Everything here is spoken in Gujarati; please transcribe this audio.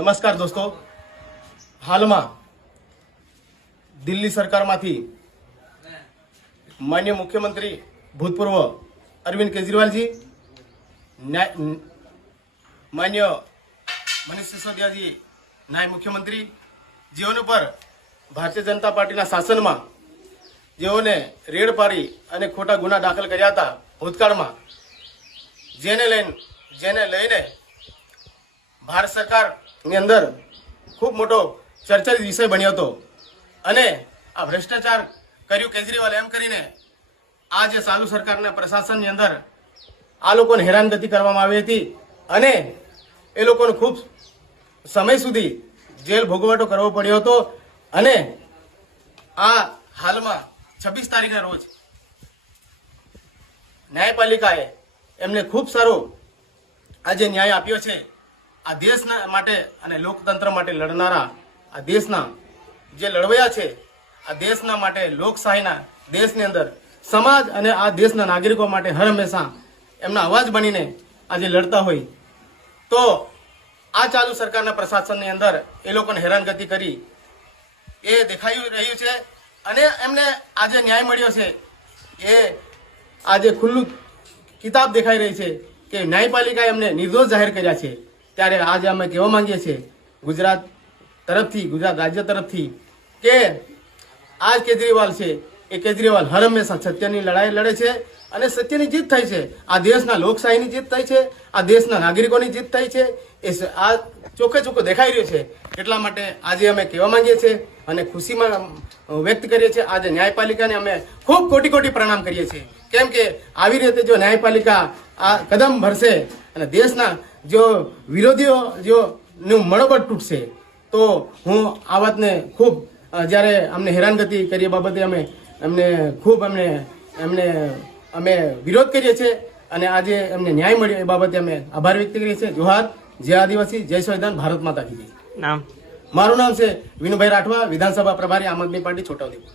નમસ્કાર દોસ્તો, હાલમાં દિલ્હી સરકારમાંથી માન્ય મુખ્યમંત્રી ભૂતપૂર્વ અરવિંદ કેજરીવાલજી, માન્ય મનીષ સિસોદિયાજી નાયબ મુખ્યમંત્રી, જેઓને પર ભારતીય જનતા પાર્ટીના શાસનમાં જેઓને રેડ પાડી અને ખોટા ગુના દાખલ કર્યા હતા ભૂતકાળમાં, જેને લઈને ભારત સરકારની અંદર ખૂબ મોટો ચર્ચાનો વિષય બન્યો હતો. અને આ ભ્રષ્ટાચાર કર્યું કેજરીવાલ એમ કરીને આ જે ચાલુ સરકારના પ્રશાસનની અંદર આ લોકોને હેરાનગતિ કરવામાં આવી હતી અને એ લોકોને ખૂબ સમય સુધી જેલ ભોગવટો કરવો પડ્યો હતો. અને આ હાલમાં 26 તારીખના રોજ ન્યાયપાલિકાએ એમને ખૂબ સારો આજે ન્યાય આપ્યો છે. આ દેશના માટે અને લોકતંત્ર માટે લડનારા આ દેશના જે લડવૈયા છે, આ દેશના માટે લોકશાહીના દેશની અંદર સમાજ અને આ દેશના નાગરિકો માટે હર હંમેશા એમના અવાજ બનીને આજે લડતા હોય, તો આ ચાલુ સરકારના પ્રશાસનની અંદર એ લોકોને હેરાનગતિ કરી એ દેખાઈ રહ્યું છે. અને એમને આજે ન્યાય મળ્યો છે એ આજે ખુલ્લું કિતાબ દેખાઈ રહી છે કે ન્યાયપાલિકાએ એમને નિર્દોષ જાહેર કર્યા છે. ત્યારે આજે અમે કહેવા માંગીએ છીએ ગુજરાત તરફથી, ગુજરાત રાજ્ય તરફથી, કે આ કેજરીવાલ છે એ કેજરીવાલ હર હંમેશા સત્યની લડાઈ લડે છે અને સત્યની જીત થાય છે. આ દેશના લોકશાહીની જીત થાય છે, આ દેશના નાગરિકોની જીત થાય છે. એ આ ચોખ્ખે ચોખ્ખું દેખાઈ રહ્યું છે. એટલા માટે આજે અમે કહેવા માંગીએ છીએ અને ખુશીમાં વ્યક્ત કરીએ છીએ. આજે ન્યાયપાલિકાને અમે ખૂબ કોટી કોટી પ્રણામ કરીએ છીએ. કેમ કે આવી રીતે જો ન્યાયપાલિકા આ કદમ ભરશે અને દેશના જો વિરોધીઓ જો નું મનોબળ તૂટશે, તો હું આ વાતને ખૂબ જ્યારે અમને હેરાનગતિ કરી બાબતે અમે અમે વિરોધ કરીએ છીએ અને આજે એમને ન્યાય મળ્યો એ બાબતે અમે આભાર વ્યક્ત કરીએ છીએ. જોહાર, જય આદિવાસી, જય સંવિધાન, ભારત માતા કી જય. નામ? મારું નામ છે વિનુભાઈ રાઠવા, વિધાનસભા પ્રભારી, આમ આદમી પાર્ટી, છોટાઉદેપુર.